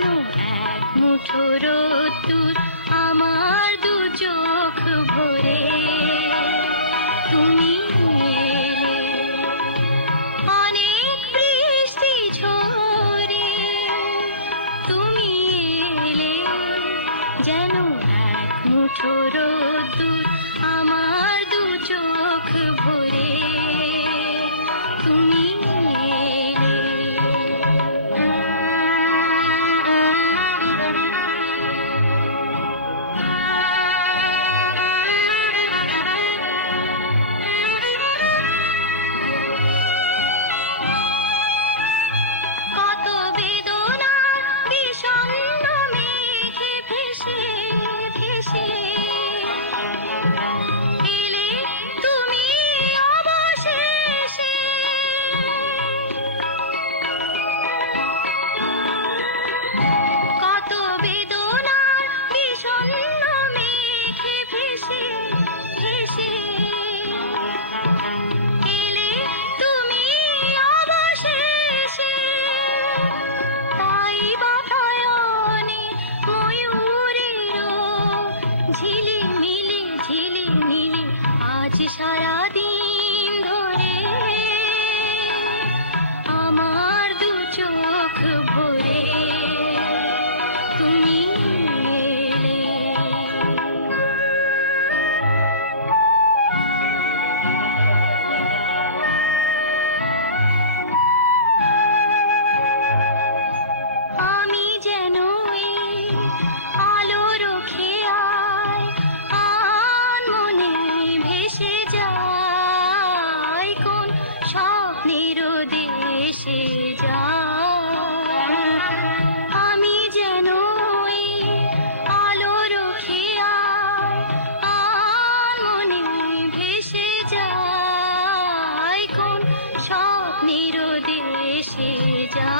যেন এক মুঠো রোদ্দুর আমার দু চোখ ভরে। তুমি এলে অনেক বৃষ্টি ঝরে, তুমি এলে যেন এক মুঠো রোদ্দুর আমার দু চোখ ভরে। তুমি কত বেদনার বিষণ্ণ মেঘে ভেসে ভেসে এলে তুমি অবশেষে। কত বেদনার বিষণ্ণ মেঘে ভেসে ভেসে এলে তুমি অবশেষে। তাই বাতায়নে ময়ূরেরও ঝিলিমিলি ঝিলিমিলি আজ সারাদিন ধরে আমার দু চোখ ভরে। তুমি এলে আমি যেন এই আলোর খেয়ায় আনমনে ভেসে যাই, কোন স্বপ্নের দেশে যাই। আমি যেন এই আলোর খেয়ায় আনমনে ভেসে যাই, কোন স্বপ্নের দেশে যাই।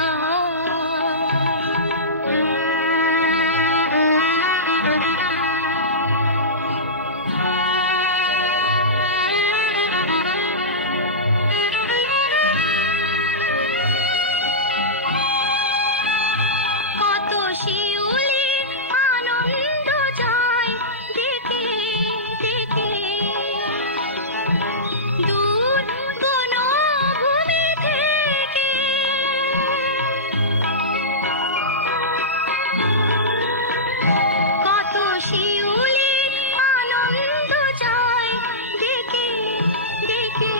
কত শিউলির আনন্দ যায় ডেকে ডেকে দূর বনভূমি থেকে। কত শিউলির আনন্দ যায় ডেকে ডেকে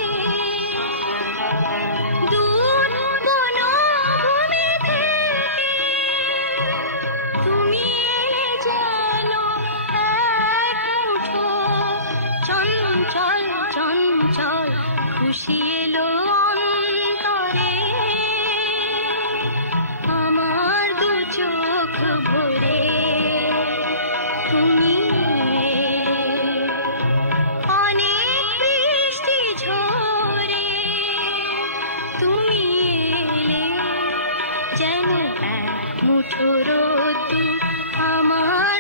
দূর বনভূমি থেকে। তুমি এলে যেন এক মুঠো চঞ্চল চঞ্চল খুশি এলো অন্তরে আমার দু চোখ ভরে। তুমি এলে অনেক বৃষ্টি ঝরে, তুমি এলে যেন এক মুঠো রোদ্দুর আমার